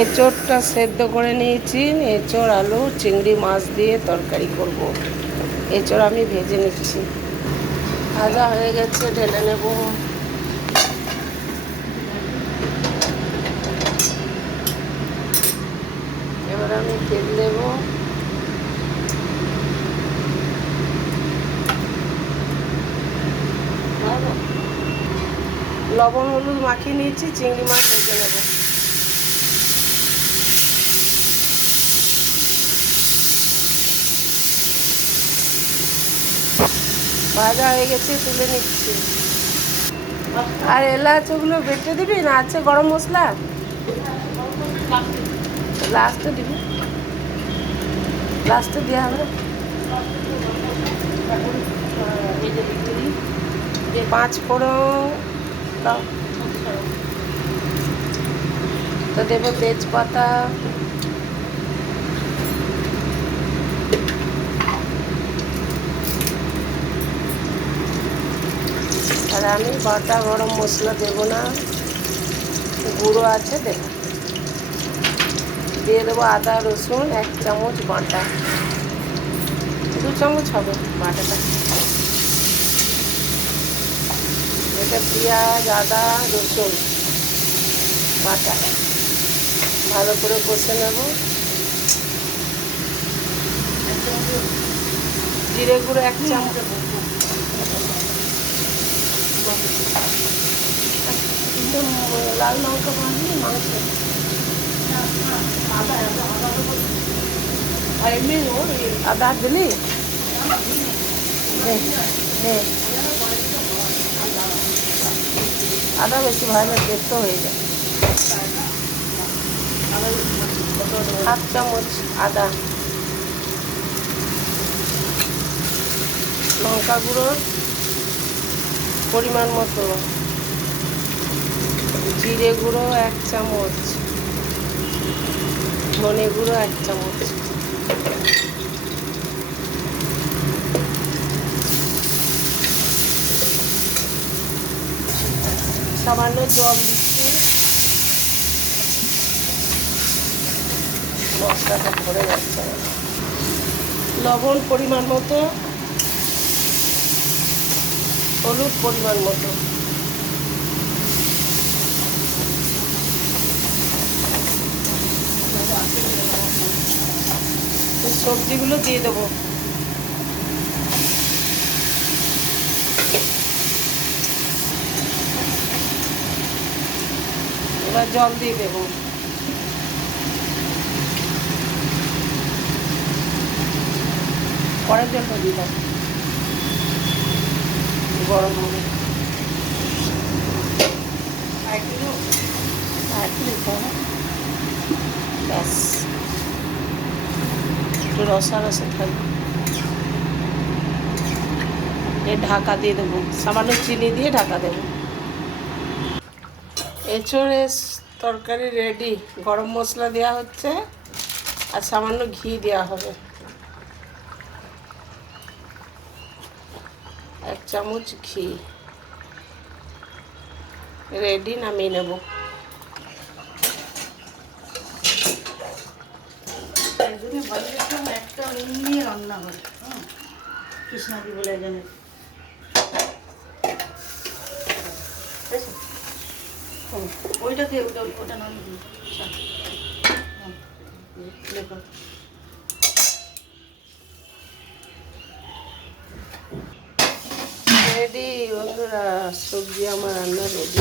এঁচোড়টা সেদ্ধ করে নিয়েছি। এঁচোড়, আলু, চিংড়ি মাছ দিয়ে তরকারি করব। এঁচোড় আমি ভেজে নিচ্ছি। ভাজা হয়ে গেছে, ঢেলে নেব। এবার আমি তেল দেব। লবণ হলুদ মাখিয়ে নিয়েছি, চিংড়ি মাছ ভেজে নেব। ভাজা হয়ে গেছে, তুলে নিচ্ছি। আর এলাচ ওগুলো বেটে দিবি না? আছে গরম মশলা, লাস্টে দিবি, লাস্টে দেওয়া হবে। 5 ফোড়ন দাও, তো দেবো তেজপাতা, আর আমি বাটা গরম মশলা দেবো না, গুঁড়ো আছে দেবো। দিয়ে দেবো আদা রসুন 1 চামচ বাটা, 2 চামচ হবে বাটাটা। এটা পেঁয়াজ, আদা রসুন বাটা ভালো করে কষে নেব। জিরে গুঁড়ো 1 চামচ, লাল লঙ্কা ভাজলি মাংস, আদা দিলি, আদা বেশি ভাজলে দেখতে হয়ে যায়। 1/2 চামচ আদা, লঙ্কা গুঁড়ো পরিমাণ মতো, জিরে গুঁড়ো 1 চামচ, ধনে গুঁড়ো 1 চামচ, সামান্য জল দিচ্ছি, মশলাটা ভরে যাচ্ছে। লবণ পরিমাণ মতো, হলুদ পরিমাণ মতো, সবজিগুলো দিয়ে দেবো। এবার জল দিয়ে দেবো। পরের জলটা দিয়ে দেবো, গরম হবে। ব্যাস, একটু রসা রসা থাকবে। এ ঢাকা দিয়ে দেবো, সামান্য চিনি দিয়ে ঢাকা দেবো। এঁচোড়ের তরকারি রেডি। গরম মশলা দেওয়া হচ্ছে আর সামান্য ঘি দেওয়া হবে, 1 চামচ ঘি। রেডি, নামিয়ে নেব। একটা এমনি রান্না হয়, কৃষ্ণাদি বলে জানে। ওইটাকে ওটা নাম দেখো। রেডি বন্ধুরা, সবজি আমার রান্না রেডি।